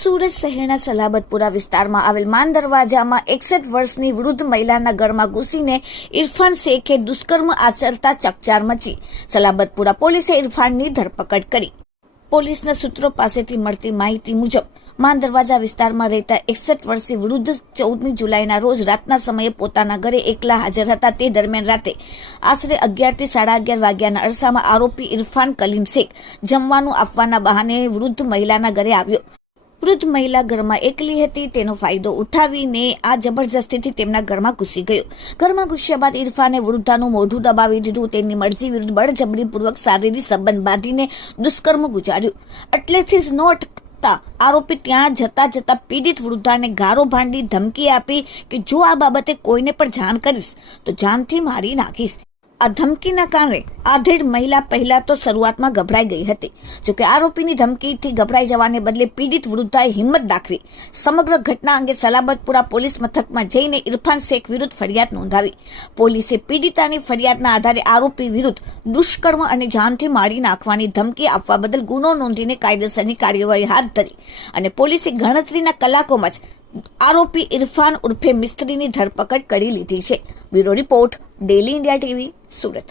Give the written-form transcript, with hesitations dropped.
સુરત શહેરના સલાબતપુરા વિસ્તારમાં આવેલ માન દરવાજામાં 61 વર્ષની વૃદ્ધ મહિલાના ઘરમાં ઘૂસીને ઇરફાન શેખે દુષ્કર્મ આચરતા ચકચાર મચી. સલાબતપુરા પોલીસે ઇરફાનની ધરપકડ કરી. પોલીસના સૂત્રો પાસેથી મળતી માહિતી મુજબ માન દરવાજા વિસ્તારમાં રહેતા 61 વર્ષીય વૃદ્ધ 14મી જુલાઈના રોજ રાતના સમયે પોતાના ઘરે એકલા હાજર હતા. તે દરમિયાન રાતે આશરે 11 થી 11:30 વાગ્યાના અરસામાં આરોપી ઇરફાન કલીમ શેખ જમવાનું આપવાના બહાને વૃદ્ધ મહિલાના ઘરે આવ્યો. વૃદ્ધ મહિલા ઘરમાં એકલી હતી. તેનો ફાયદો ઉઠાવીને આ જબરજસ્તીથી તેમના ઘરમાં ઘૂસી ગયો. ઘરમાં ઘૂસ્યા બાદ ઇરફાને વૃદ્ધાનું મોઢું દબાવી દીધું. તેની મરજી વિરુદ્ધ બળજબરીપૂર્વક શારીરિક સંબંધ બાંધીને દુષ્કર્મ ગુજાર્યું. એટલેથી જ ન અટકતા આરોપી ત્યાં જતા પીડિત વૃદ્ધાને ગારો ભાંડી ધમકી આપી કે જો આ બાબતે કોઈને પણ જાણ કરીશ તો જાનથી મારી નાખીશ. આ ધમકીના કારણે આધેડ મહિલા પહેલા તો શરૂઆતમાં ગભરાઈ ગઈ હતી. જોકે આરોપીની ધમકીથી ગભરાઈ જવાને બદલે પીડિત વૃદ્ધાએ હિંમત દાખવી સમગ્ર ઘટના અંગે સલાબતપુરા પોલીસ મથકમાં જઈને ઇરફાન શેખ વિરુદ્ધ ફરિયાદ નોંધાવી. પોલીસે પીડિતાની ફરિયાદના આધારે આરોપી વિરુદ્ધ દુષ્કર્મ અને જાનથી મારી નાખવાની ધમકી આપવા બદલ ગુનો નોંધીને કાયદેસરની કાર્યવાહી હાથ ધરી અને પોલીસે ગણતરીના કલાકોમાં જ આરોપી ઇરફાન ઉર્ફે મિસ્ત્રીની ધરપકડ કરી લીધી છે. Bureau report, daily India TV, Surat.